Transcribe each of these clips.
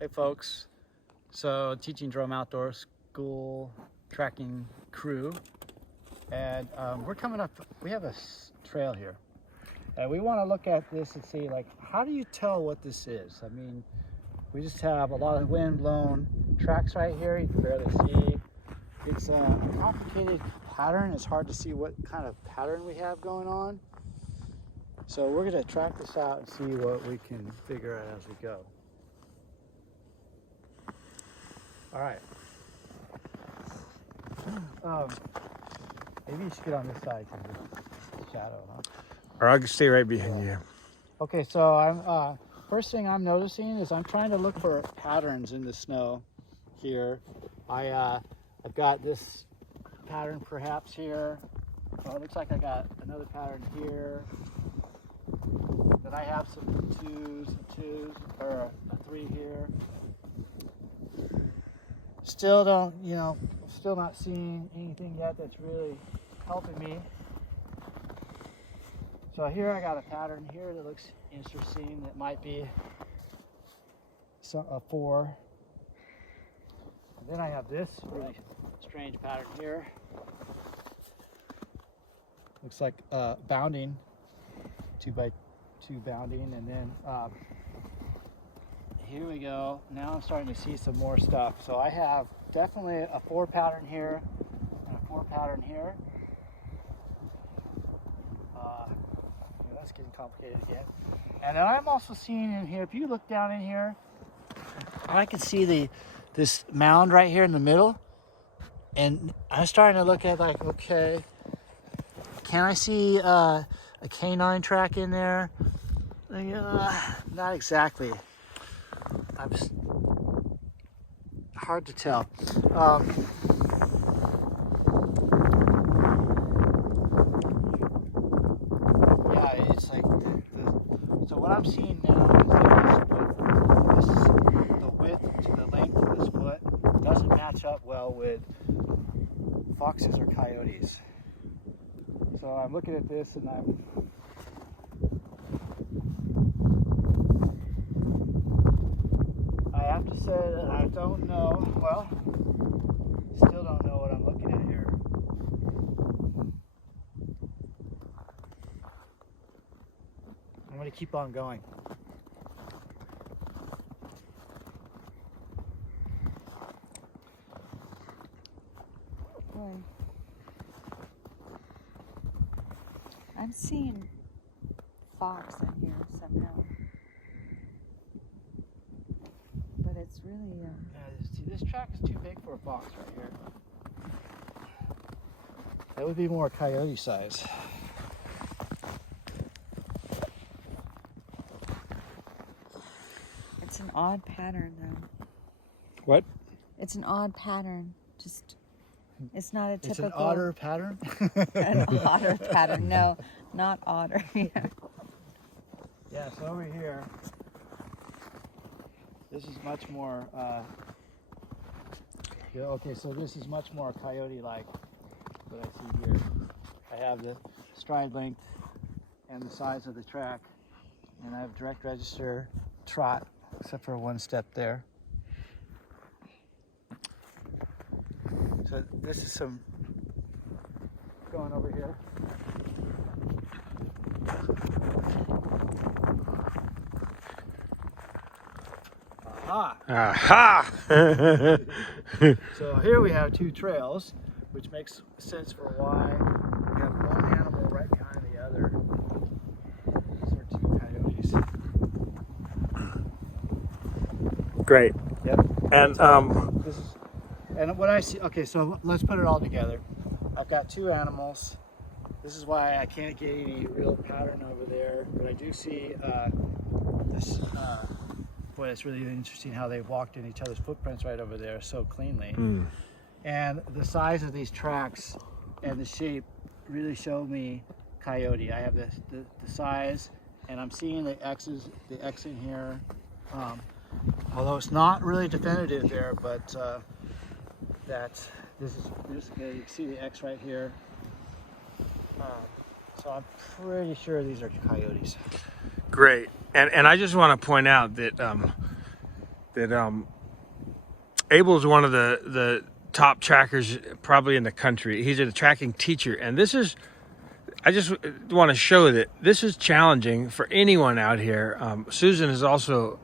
Hey folks, so Teaching Drum Outdoor School tracking crew, and we're coming up, we have a trail here, and we want to look at this and see, like, how do you tell what this is? I mean, we just have a lot of wind-blown tracks right here, you can barely see. It's a complicated pattern, it's hard to see what kind of pattern we have going on. So we're going to track this out and see what we can figure out as we go. All right. Maybe you should get on this side because it's shadow, huh? Or I can stay right behind you. Okay, so I'm first thing I'm noticing is I'm trying to look for patterns in the snow here. I've got this pattern perhaps here. Oh, it looks like I got another pattern here. Then I have some twos, or a 3 here. Still don't, still not seeing anything yet that's really helping me. So here I got a pattern here that looks interesting. That might be a 4. And then I have this really strange pattern here. Looks like bounding, 2x2 bounding, and then here we go. Now I'm starting to see some more stuff. So I have definitely a 4 pattern here and a 4 pattern here. That's getting complicated again. And then I'm also seeing in here, if you look down in here, I can see this mound right here in the middle. And I'm starting to look at, like, okay, can I see a canine track in there? Not exactly. Hard to tell. Yeah, it's like so what I'm seeing now is the width to the length of this foot doesn't match up well with foxes or coyotes. So I'm looking at this and I have to say that I don't know, well, still don't know what I'm looking at here. I'm going to keep on going. Boy. I'm seeing fox in here somehow. But it's really See, this track is too big for a fox right here. That would be more coyote size. it's an odd pattern though. What? It's an odd pattern. Just it's not a typical It's an otter pattern? an otter pattern. No, not otter. Yeah, so over here, this is much more, yeah, okay, so this is much more coyote-like, what I see here. I have the stride length and the size of the track, and I have direct register trot, except for one step there. So this is some going over here. Aha! Aha! So here we have 2 trails, which makes sense for why we have one animal right behind the other. These are 2 coyotes. Great. Yep. And This is, and what I see. Okay, so let's put it all together. I've got 2 animals. This is why I can't get any real pattern over there, but I do see this. Boy, it's really interesting how they walked in each other's footprints right over there so cleanly. And the size of these tracks and the shape really show me coyote. I have the size, and I'm seeing the X in here. Although it's not really definitive there, but this is good. You can see the X right here. So I'm pretty sure these are coyotes. great. And I just want to point out that that Abel's one of the top trackers probably in the country. He's a tracking teacher, and this is, I just want to show that this is challenging for anyone out here. Susan is also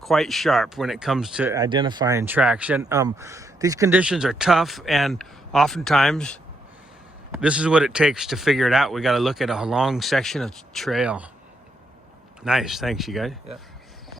quite sharp when it comes to identifying tracks, and these conditions are tough, and oftentimes this is what it takes to figure it out. We got to look at a long section of trail. Nice, thanks you guys. Yeah.